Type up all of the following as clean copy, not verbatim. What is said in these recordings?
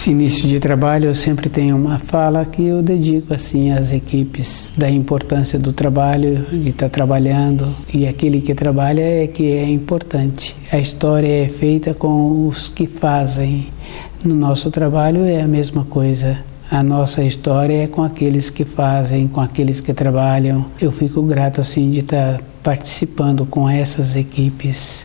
Esse início de trabalho eu sempre tenho uma fala que eu dedico assim às equipes, da importância do trabalho, de estar trabalhando, e aquele que trabalha é que é importante. A história é feita com os que fazem. No nosso trabalho é a mesma coisa. A nossa história é com aqueles que fazem, com aqueles que trabalham. Eu fico grato assim de estar participando com essas equipes.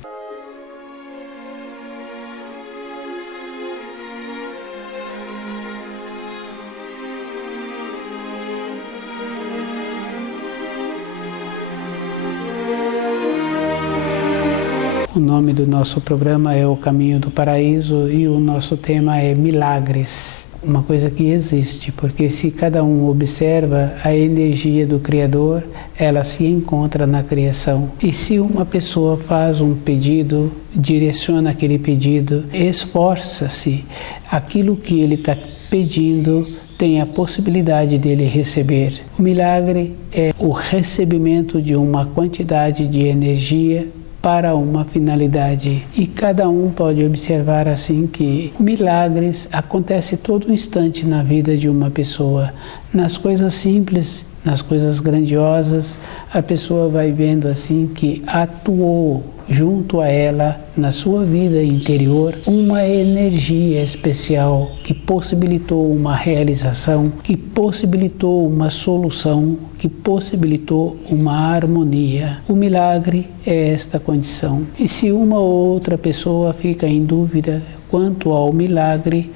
O nome do nosso programa é O Caminho do Paraíso e o nosso tema é Milagres. Uma coisa que existe, porque se cada um observa a energia do Criador, ela se encontra na criação. E se uma pessoa faz um pedido, direciona aquele pedido, esforça-se, aquilo que ele está pedindo tem a possibilidade dele receber. O milagre é o recebimento de uma quantidade de energia para uma finalidade. E cada um pode observar assim que milagres acontecem todo instante na vida de uma pessoa. Nas coisas simples, nas coisas grandiosas, a pessoa vai vendo assim que atuou junto a ela, na sua vida interior, uma energia especial que possibilitou uma realização, que possibilitou uma solução, que possibilitou uma harmonia. O milagre é esta condição. E se uma ou outra pessoa fica em dúvida quanto ao milagre,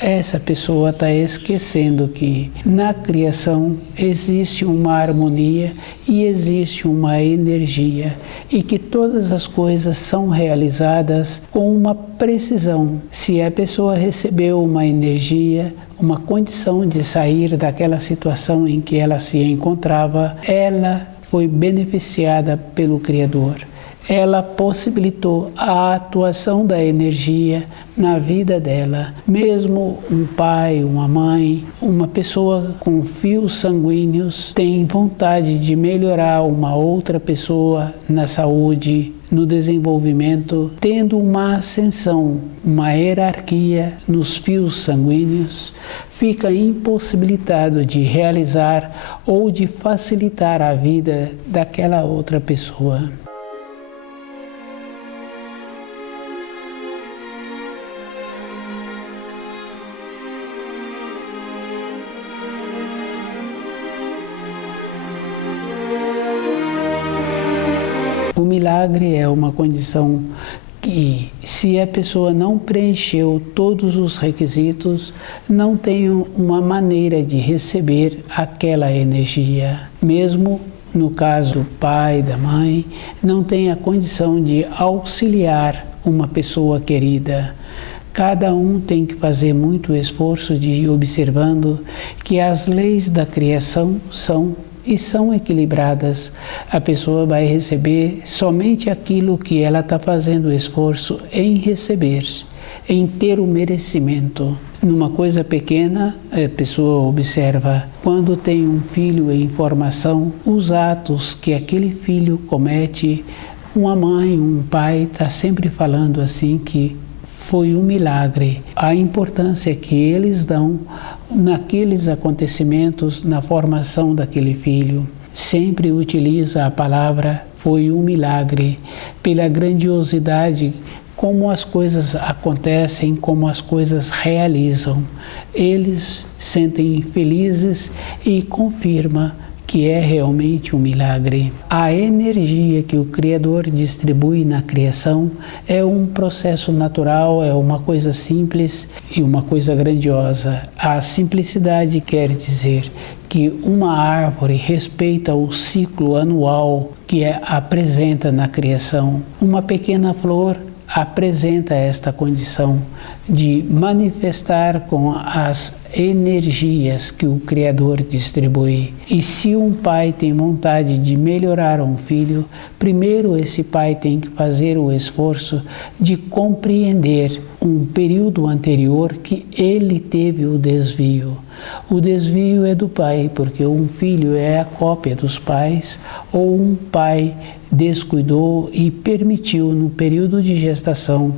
essa pessoa está esquecendo que na criação existe uma harmonia e existe uma energia e que todas as coisas são realizadas com uma precisão. Se a pessoa recebeu uma energia, uma condição de sair daquela situação em que ela se encontrava, ela foi beneficiada pelo Criador. Ela possibilitou a atuação da energia na vida dela. Mesmo um pai, uma mãe, uma pessoa com fios sanguíneos tem vontade de melhorar uma outra pessoa na saúde, no desenvolvimento, tendo uma ascensão, uma hierarquia nos fios sanguíneos, fica impossibilitado de realizar ou de facilitar a vida daquela outra pessoa. O milagre é uma condição que, se a pessoa não preencheu todos os requisitos, não tem uma maneira de receber aquela energia. Mesmo no caso do pai, da mãe, não tem a condição de auxiliar uma pessoa querida. Cada um tem que fazer muito esforço de ir observando que as leis da criação são equilibradas. A pessoa vai receber somente aquilo que ela está fazendo esforço em receber, em ter o merecimento. Numa coisa pequena, a pessoa observa, quando tem um filho em formação, os atos que aquele filho comete, uma mãe, um pai está sempre falando assim que foi um milagre. A importância que eles dão naqueles acontecimentos, na formação daquele filho. Sempre utiliza a palavra foi um milagre, pela grandiosidade, como as coisas acontecem, como as coisas realizam. Eles sentem felizes e confirma que é realmente um milagre. A energia que o Criador distribui na criação é um processo natural, é uma coisa simples e uma coisa grandiosa. A simplicidade quer dizer que uma árvore respeita o ciclo anual que apresenta na criação. Uma pequena flor apresenta esta condição de manifestar com as energias que o Criador distribui. E se um pai tem vontade de melhorar um filho, primeiro esse pai tem que fazer o esforço de compreender um período anterior que ele teve o desvio. O desvio é do pai, porque um filho é a cópia dos pais, ou um pai descuidou e permitiu no período de gestação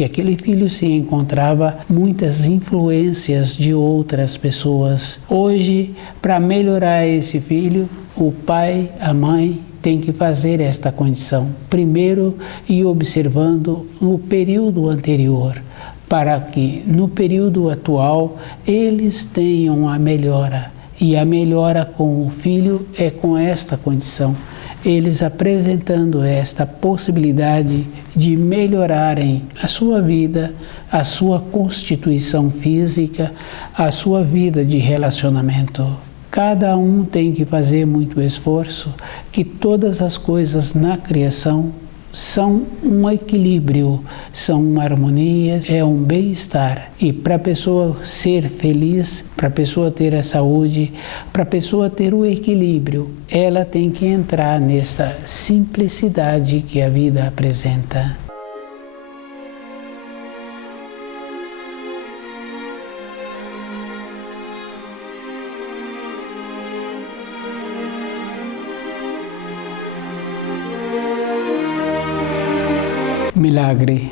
que aquele filho se encontrava muitas influências de outras pessoas. Hoje, para melhorar esse filho, o pai, a mãe, tem que fazer esta condição. Primeiro, ir observando o período anterior, para que no período atual eles tenham a melhora. E a melhora com o filho é com esta condição. Eles apresentando esta possibilidade de melhorarem a sua vida, a sua constituição física, a sua vida de relacionamento. Cada um tem que fazer muito esforço, que todas as coisas na criação são um equilíbrio, são uma harmonia, é um bem-estar. E para a pessoa ser feliz, para a pessoa ter a saúde, para a pessoa ter o equilíbrio, ela tem que entrar nessa simplicidade que a vida apresenta. Milagre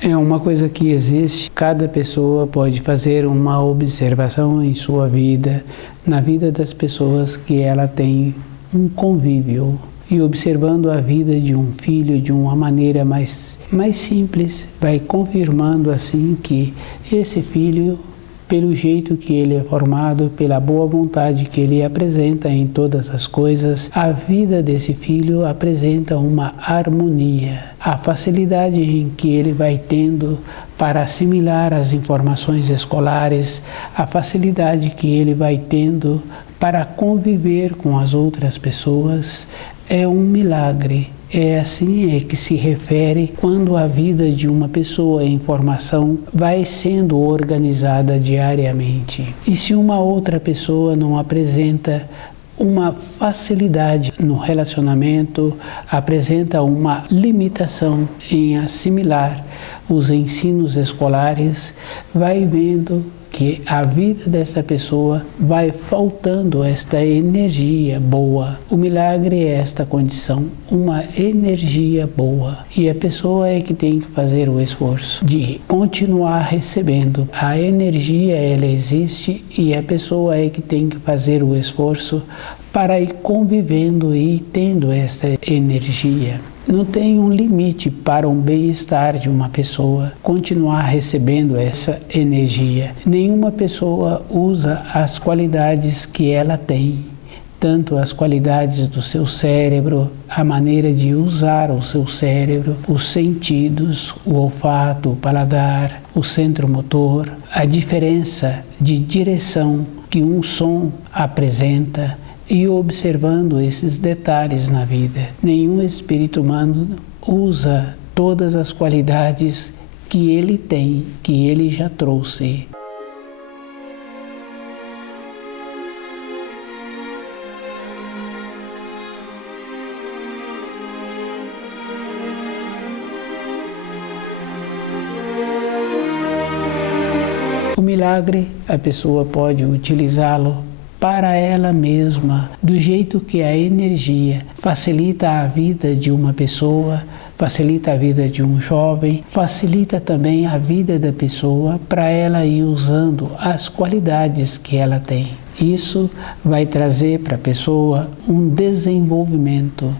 é uma coisa que existe, cada pessoa pode fazer uma observação em sua vida, na vida das pessoas que ela tem um convívio. E observando a vida de um filho de uma maneira mais simples, vai confirmando assim que esse filho, pelo jeito que ele é formado, pela boa vontade que ele apresenta em todas as coisas, a vida desse filho apresenta uma harmonia. A facilidade em que ele vai tendo para assimilar as informações escolares, a facilidade que ele vai tendo para conviver com as outras pessoas, é um milagre. É assim que se refere quando a vida de uma pessoa em formação vai sendo organizada diariamente. E se uma outra pessoa não apresenta uma facilidade no relacionamento, apresenta uma limitação em assimilar os ensinos escolares, vai vendo que a vida dessa pessoa vai faltando esta energia boa. O milagre é esta condição, uma energia boa. E a pessoa é que tem que fazer o esforço de continuar recebendo. A energia, ela existe e a pessoa é que tem que fazer o esforço para ir convivendo e tendo esta energia. Não tem um limite para um bem-estar de uma pessoa continuar recebendo essa energia. Nenhuma pessoa usa as qualidades que ela tem, tanto as qualidades do seu cérebro, a maneira de usar o seu cérebro, os sentidos, o olfato, o paladar, o centro motor, a diferença de direção que um som apresenta, e observando esses detalhes na vida. Nenhum espírito humano usa todas as qualidades que ele tem, que ele já trouxe. O milagre, a pessoa pode utilizá-lo para ela mesma, do jeito que a energia facilita a vida de uma pessoa, facilita a vida de um jovem, facilita também a vida da pessoa para ela ir usando as qualidades que ela tem. Isso vai trazer para a pessoa um desenvolvimento.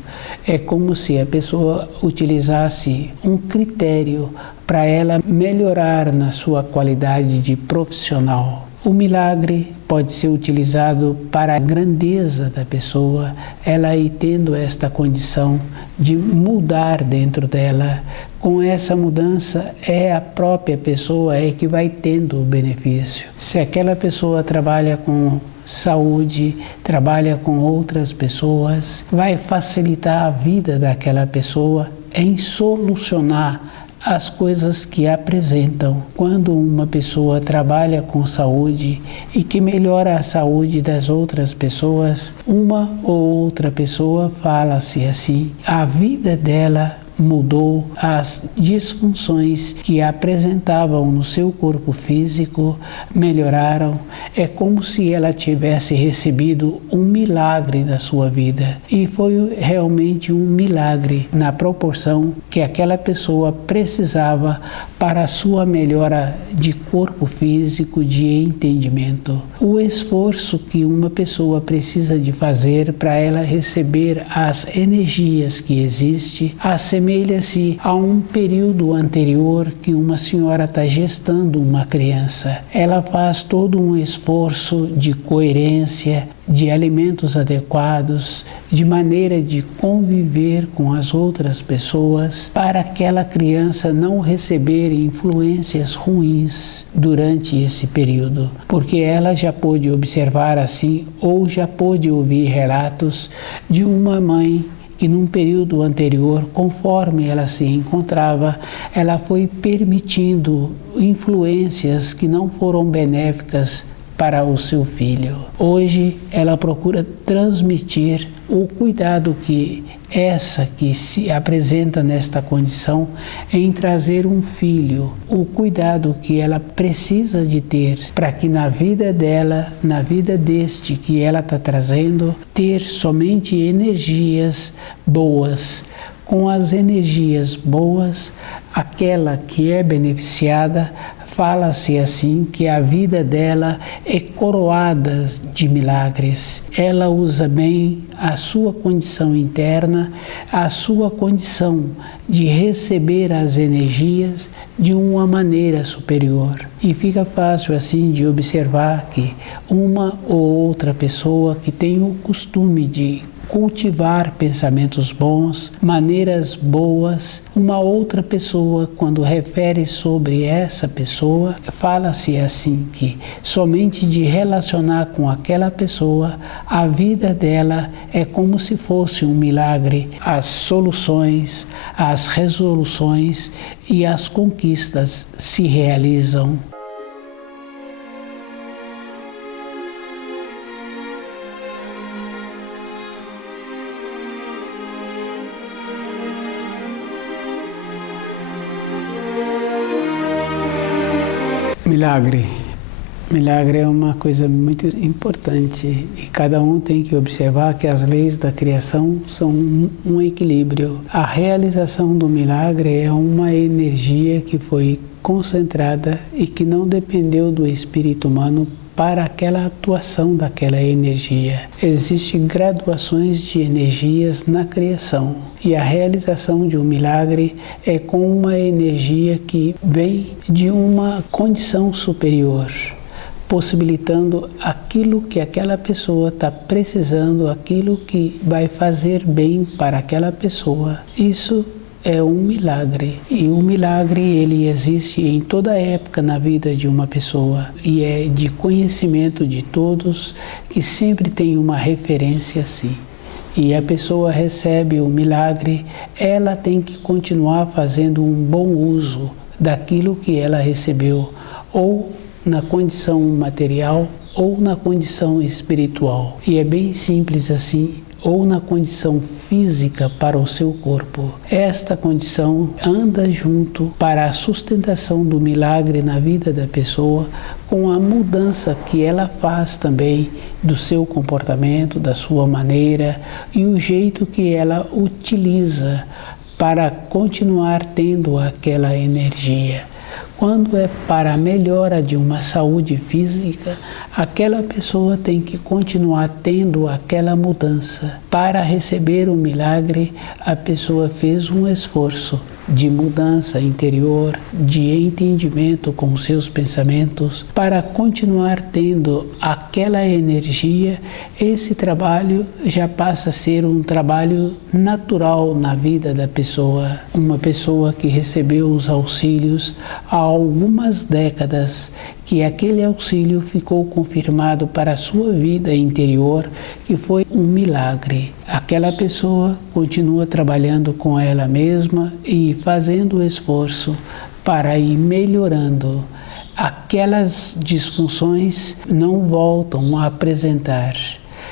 É como se a pessoa utilizasse um critério para ela melhorar na sua qualidade de profissional. O milagre pode ser utilizado para a grandeza da pessoa, ela ir tendo esta condição de mudar dentro dela. Com essa mudança, é a própria pessoa que vai tendo o benefício. Se aquela pessoa trabalha com saúde, trabalha com outras pessoas, vai facilitar a vida daquela pessoa em solucionar as coisas que apresentam. Quando uma pessoa trabalha com saúde e que melhora a saúde das outras pessoas, uma ou outra pessoa fala-se assim, a vida dela mudou, as disfunções que apresentavam no seu corpo físico melhoraram. É como se ela tivesse recebido um milagre na sua vida. E foi realmente um milagre na proporção que aquela pessoa precisava para a sua melhora de corpo físico, de entendimento. O esforço que uma pessoa precisa de fazer para ela receber as energias que existem assemelha-se a um período anterior que uma senhora está gestando uma criança. Ela faz todo um esforço de coerência, de alimentos adequados, de maneira de conviver com as outras pessoas, para aquela criança não receber influências ruins durante esse período, porque ela já pôde observar assim, ou já pôde ouvir relatos de uma mãe que num período anterior, conforme ela se encontrava, ela foi permitindo influências que não foram benéficas para o seu filho. Hoje ela procura transmitir o cuidado que essa que se apresenta nesta condição em trazer um filho, o cuidado que ela precisa de ter para que na vida dela, na vida deste que ela está trazendo, ter somente energias boas. Com as energias boas, aquela que é beneficiada, fala-se assim que a vida dela é coroada de milagres. Ela usa bem a sua condição interna, a sua condição de receber as energias de uma maneira superior. E fica fácil assim de observar que uma ou outra pessoa que tem o costume de cultivar pensamentos bons, maneiras boas. Uma outra pessoa, quando refere sobre essa pessoa, fala-se assim que somente de relacionar com aquela pessoa, a vida dela é como se fosse um milagre. As soluções, as resoluções e as conquistas se realizam. Milagre. Milagre é uma coisa muito importante e cada um tem que observar que as leis da criação são um equilíbrio. A realização do milagre é uma energia que foi concentrada e que não dependeu do espírito humano para aquela atuação daquela energia. Existem graduações de energias na criação e a realização de um milagre é com uma energia que vem de uma condição superior, possibilitando aquilo que aquela pessoa está precisando, aquilo que vai fazer bem para aquela pessoa. Isso é um milagre. E o milagre, ele existe em toda época na vida de uma pessoa e é de conhecimento de todos que sempre tem uma referência assim. E a pessoa recebe o milagre, ela tem que continuar fazendo um bom uso daquilo que ela recebeu, ou na condição material ou na condição espiritual. E é bem simples assim, ou na condição física para o seu corpo. Esta condição anda junto para a sustentação do milagre na vida da pessoa, com a mudança que ela faz também do seu comportamento, da sua maneira e o jeito que ela utiliza para continuar tendo aquela energia. Quando é para a melhora de uma saúde física, aquela pessoa tem que continuar tendo aquela mudança. Para receber o milagre, a pessoa fez um esforço de mudança interior, de entendimento com seus pensamentos, para continuar tendo aquela energia. Esse trabalho já passa a ser um trabalho natural na vida da pessoa. Uma pessoa que recebeu os auxílios há algumas décadas, que aquele auxílio ficou confirmado para a sua vida interior, que foi um milagre. Aquela pessoa continua trabalhando com ela mesma e fazendo o esforço para ir melhorando. Aquelas disfunções não voltam a apresentar.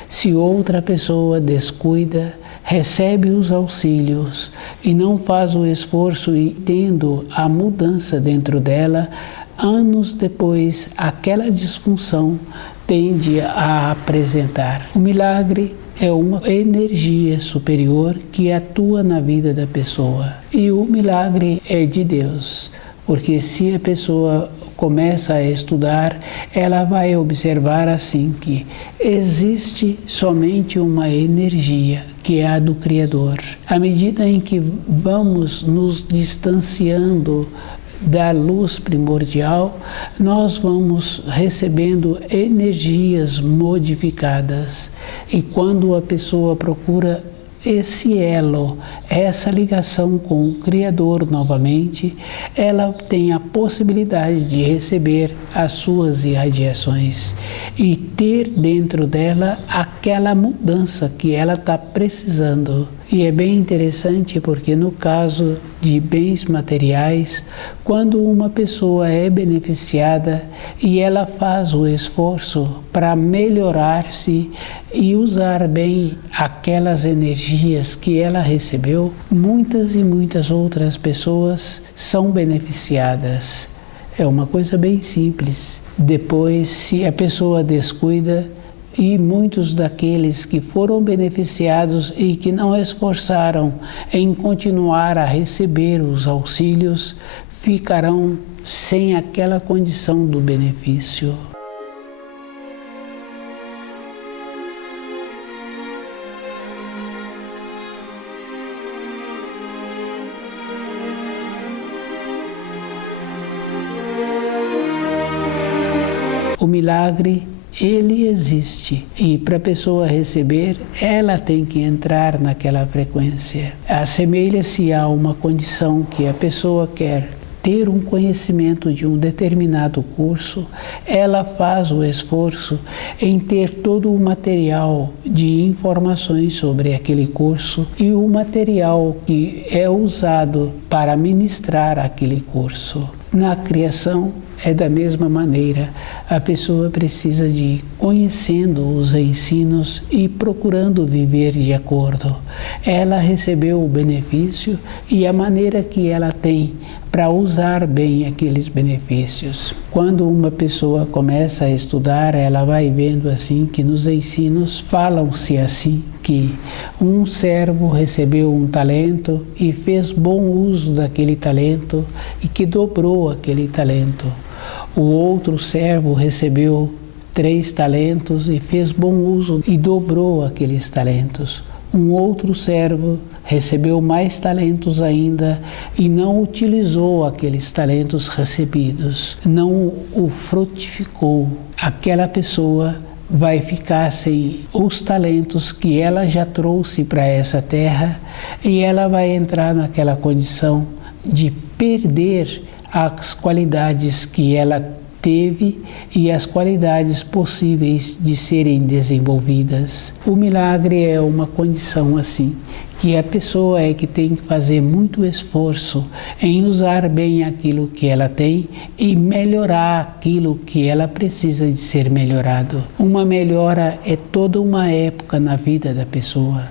Se outra pessoa descuida, recebe os auxílios e não faz o esforço e tendo a mudança dentro dela, anos depois, aquela disfunção tende a apresentar. O milagre é uma energia superior que atua na vida da pessoa. E o milagre é de Deus, porque se a pessoa começa a estudar, ela vai observar assim que existe somente uma energia, que é a do Criador. À medida em que vamos nos distanciando da luz primordial, nós vamos recebendo energias modificadas. E quando a pessoa procura esse elo, essa ligação com o Criador novamente, ela tem a possibilidade de receber as suas irradiações e ter dentro dela aquela mudança que ela está precisando. E é bem interessante porque no caso de bens materiais, quando uma pessoa é beneficiada e ela faz o esforço para melhorar-se e usar bem aquelas energias que ela recebeu, muitas e muitas outras pessoas são beneficiadas. É uma coisa bem simples. Depois, se a pessoa descuida, e muitos daqueles que foram beneficiados e que não esforçaram em continuar a receber os auxílios, ficarão sem aquela condição do benefício. O milagre, ele existe, e para a pessoa receber, ela tem que entrar naquela frequência. Assemelha-se a uma condição que a pessoa quer ter um conhecimento de um determinado curso, ela faz o esforço em ter todo o material de informações sobre aquele curso e o material que é usado para ministrar aquele curso. Na criação é da mesma maneira, a pessoa precisa de ir conhecendo os ensinos e procurando viver de acordo. Ela recebeu o benefício e a maneira que ela tem para usar bem aqueles benefícios. Quando uma pessoa começa a estudar, ela vai vendo assim que nos ensinos falam-se assim, que um servo recebeu um talento e fez bom uso daquele talento e que dobrou aquele talento. O outro servo recebeu 3 talentos e fez bom uso e dobrou aqueles talentos. Um outro servo recebeu mais talentos ainda e não utilizou aqueles talentos recebidos, não o frutificou. Aquela pessoa vai ficar sem os talentos que ela já trouxe para essa terra e ela vai entrar naquela condição de perder as qualidades que ela teve e as qualidades possíveis de serem desenvolvidas. O milagre é uma condição assim, que a pessoa é que tem que fazer muito esforço em usar bem aquilo que ela tem e melhorar aquilo que ela precisa de ser melhorado. Uma melhora é toda uma época na vida da pessoa,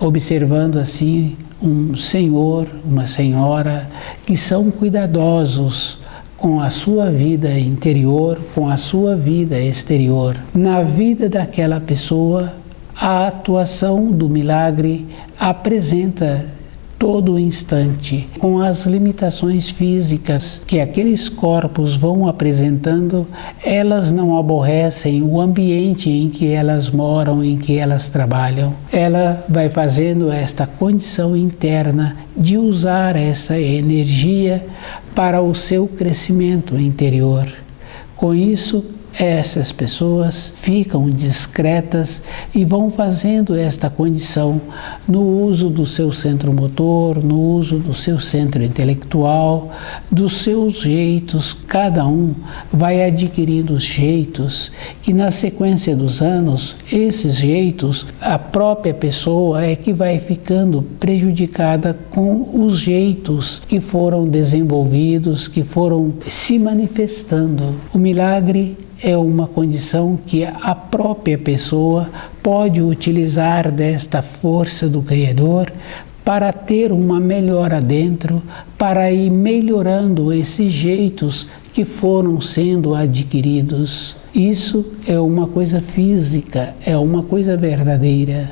observando assim um senhor, uma senhora que são cuidadosos com a sua vida interior, com a sua vida exterior. Na vida daquela pessoa, a atuação do milagre apresenta todo o instante, com as limitações físicas que aqueles corpos vão apresentando, elas não aborrecem o ambiente em que elas moram, em que elas trabalham. Ela vai fazendo esta condição interna de usar essa energia para o seu crescimento interior. Com isso, essas pessoas ficam discretas e vão fazendo esta condição no uso do seu centro motor, no uso do seu centro intelectual, dos seus jeitos. Cada um vai adquirindo os jeitos que, na sequência dos anos, esses jeitos, a própria pessoa é que vai ficando prejudicada com os jeitos que foram desenvolvidos, que foram se manifestando. O milagre é uma condição que a própria pessoa pode utilizar desta força do Criador para ter uma melhora dentro, para ir melhorando esses jeitos que foram sendo adquiridos. Isso é uma coisa física, é uma coisa verdadeira.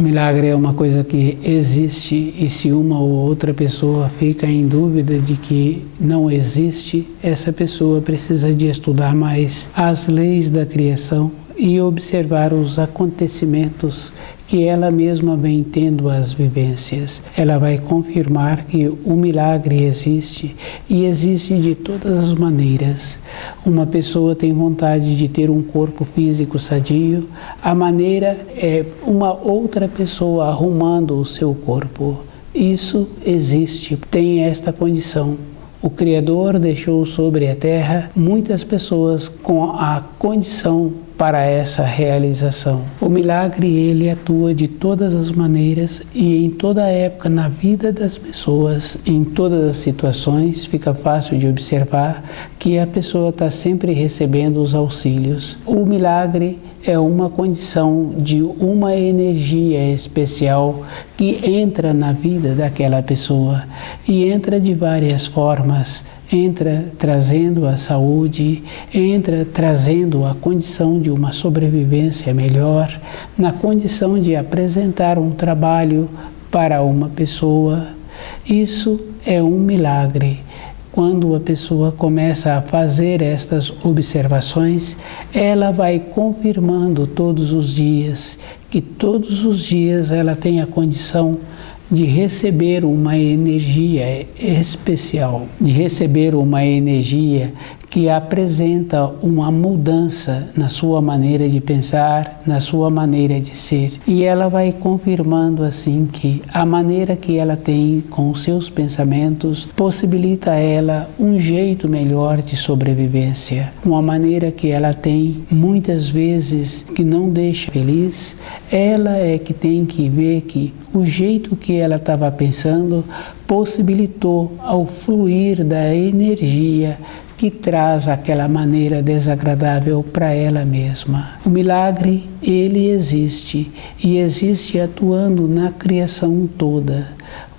Milagre é uma coisa que existe, e se uma ou outra pessoa fica em dúvida de que não existe, essa pessoa precisa de estudar mais as leis da criação e observar os acontecimentos que ela mesma vem tendo as vivências. Ela vai confirmar que o milagre existe, e existe de todas as maneiras. Uma pessoa tem vontade de ter um corpo físico sadio, a maneira é uma outra pessoa arrumando o seu corpo. Isso existe, tem esta condição. O Criador deixou sobre a terra muitas pessoas com a condição para essa realização. O milagre, ele atua de todas as maneiras e em toda época na vida das pessoas, em todas as situações. Fica fácil de observar que a pessoa está sempre recebendo os auxílios. O milagre é uma condição de uma energia especial que entra na vida daquela pessoa, e entra de várias formas. Entra trazendo a saúde, entra trazendo a condição de uma sobrevivência melhor, na condição de apresentar um trabalho para uma pessoa. Isso é um milagre. Quando a pessoa começa a fazer estas observações, ela vai confirmando todos os dias, que todos os dias ela tem a condição de receber uma energia especial, de receber uma energia que apresenta uma mudança na sua maneira de pensar, na sua maneira de ser. E ela vai confirmando assim que a maneira que ela tem com os seus pensamentos possibilita a ela um jeito melhor de sobrevivência. Uma maneira que ela tem muitas vezes que não deixa feliz, ela é que tem que ver que o jeito que ela estava pensando possibilitou ao fluir da energia que traz aquela maneira desagradável para ela mesma. O milagre, ele existe, e existe atuando na criação toda.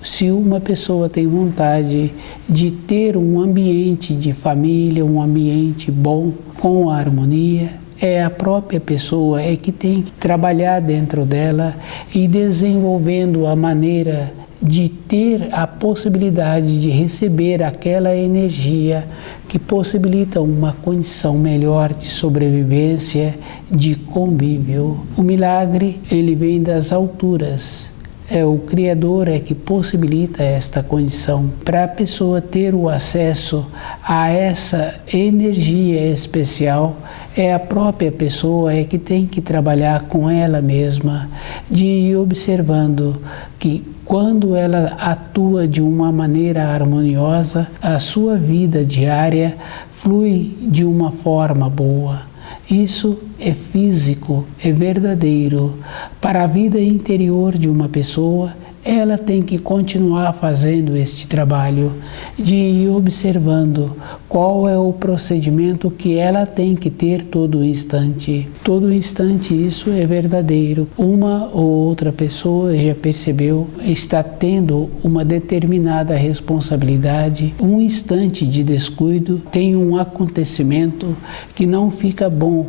Se uma pessoa tem vontade de ter um ambiente de família, um ambiente bom, com harmonia, é a própria pessoa que tem que trabalhar dentro dela e desenvolvendo a maneira de ter a possibilidade de receber aquela energia que possibilita uma condição melhor de sobrevivência, de convívio. O milagre, ele vem das alturas. É o Criador que possibilita esta condição para a pessoa ter o acesso a essa energia especial. É a própria pessoa que tem que trabalhar com ela mesma, de ir observando que quando ela atua de uma maneira harmoniosa, a sua vida diária flui de uma forma boa. Isso é físico, é verdadeiro. Para a vida interior de uma pessoa, ela tem que continuar fazendo este trabalho, de ir observando qual é o procedimento que ela tem que ter todo instante. Todo instante isso é verdadeiro. Uma ou outra pessoa já percebeu, está tendo uma determinada responsabilidade, um instante de descuido, tem um acontecimento que não fica bom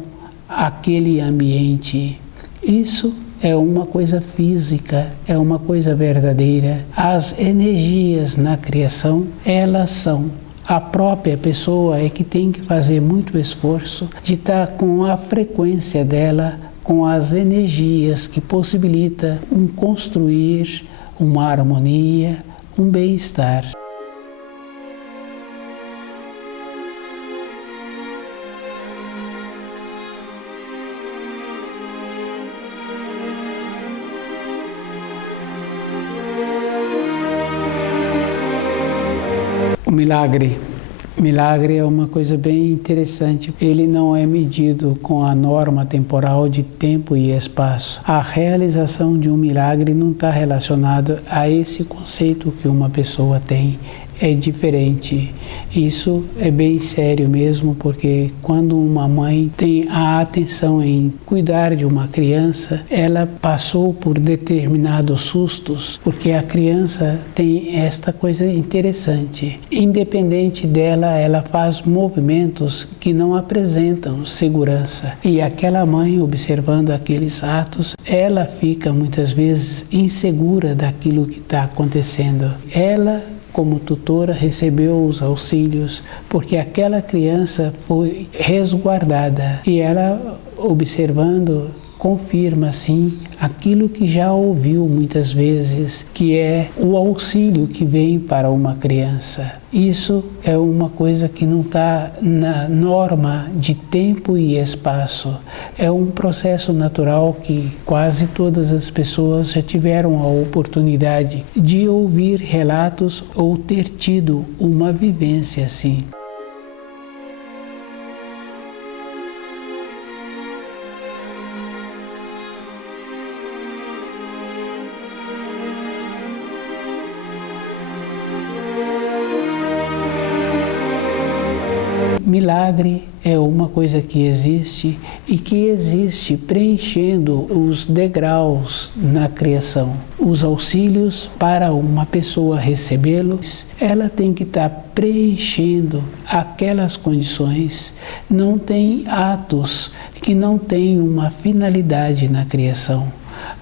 aquele ambiente. Isso é uma coisa física, é uma coisa verdadeira. As energias na criação, elas são. A própria pessoa que tem que fazer muito esforço de estar com a frequência dela, com as energias que possibilita um construir, uma harmonia, um bem-estar. Milagre é uma coisa bem interessante. Ele não é medido com a norma temporal de tempo e espaço. A realização de um milagre não está relacionado a esse conceito que uma pessoa tem. é diferente. Isso é bem sério mesmo, porque quando uma mãe tem a atenção em cuidar de uma criança, ela passou por determinados sustos, porque a criança tem esta coisa interessante. Independente dela, ela faz movimentos que não apresentam segurança. E aquela mãe, observando aqueles atos, ela fica muitas vezes insegura daquilo que está acontecendo. Ela, como tutora, recebeu os auxílios porque aquela criança foi resguardada e ela, observando, confirma assim aquilo que já ouviu muitas vezes, que é o auxílio que vem para uma criança. Isso é uma coisa que não está na norma de tempo e espaço. É um processo natural que quase todas as pessoas já tiveram a oportunidade de ouvir relatos ou ter tido uma vivência assim. Milagre é uma coisa que existe e que existe preenchendo os degraus na criação. Os auxílios, para uma pessoa recebê-los, ela tem que estar preenchendo aquelas condições. Não tem atos que não têm uma finalidade na criação.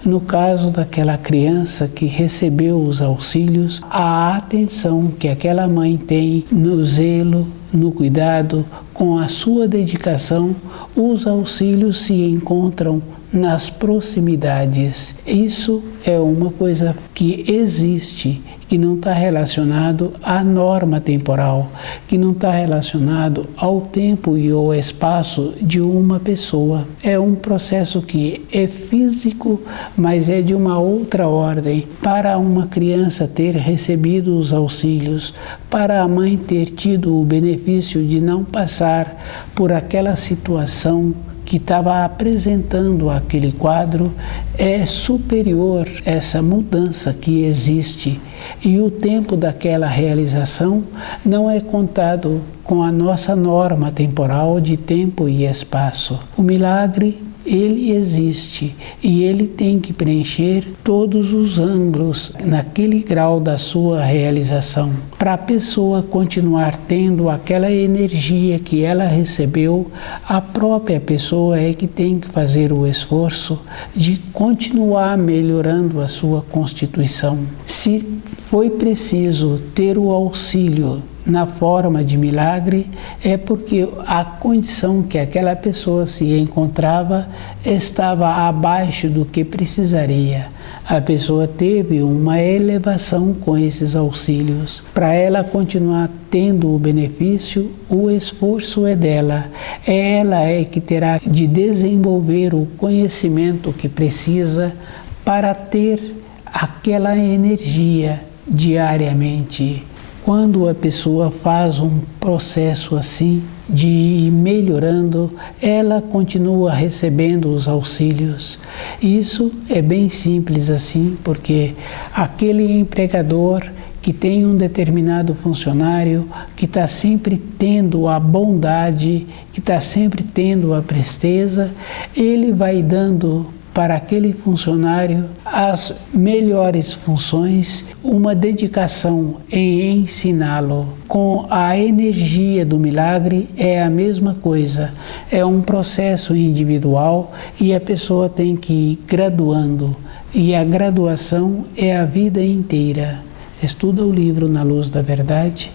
No caso daquela criança que recebeu os auxílios, a atenção que aquela mãe tem no zelo, no cuidado, com a sua dedicação, os auxílios se encontram nas proximidades. Isso é uma coisa que existe, que não está relacionado à norma temporal, que não está relacionado ao tempo e ao espaço de uma pessoa. É um processo que é físico, mas é de uma outra ordem. Para uma criança ter recebido os auxílios, para a mãe ter tido o benefício de não passar por aquela situação que estava apresentando aquele quadro, é superior essa mudança que existe. E o tempo daquela realização não é contado com a nossa norma temporal de tempo e espaço. O milagre, ele existe e ele tem que preencher todos os ângulos naquele grau da sua realização. Para a pessoa continuar tendo aquela energia que ela recebeu, a própria pessoa é que tem que fazer o esforço de continuar melhorando a sua constituição. Se foi preciso ter o auxílio na forma de milagre, é porque a condição que aquela pessoa se encontrava estava abaixo do que precisaria. A pessoa teve uma elevação com esses auxílios. Para ela continuar tendo o benefício, o esforço é dela. Ela é que terá de desenvolver o conhecimento que precisa para ter aquela energia diariamente. Quando a pessoa faz um processo assim de ir melhorando, ela continua recebendo os auxílios. Isso é bem simples assim, porque aquele empregador que tem um determinado funcionário, que está sempre tendo a bondade, que está sempre tendo a presteza, ele vai dando para aquele funcionário as melhores funções, uma dedicação em ensiná-lo. Com a energia do milagre é a mesma coisa, é um processo individual e a pessoa tem que ir graduando, e a graduação é a vida inteira. Estuda o livro Na Luz da Verdade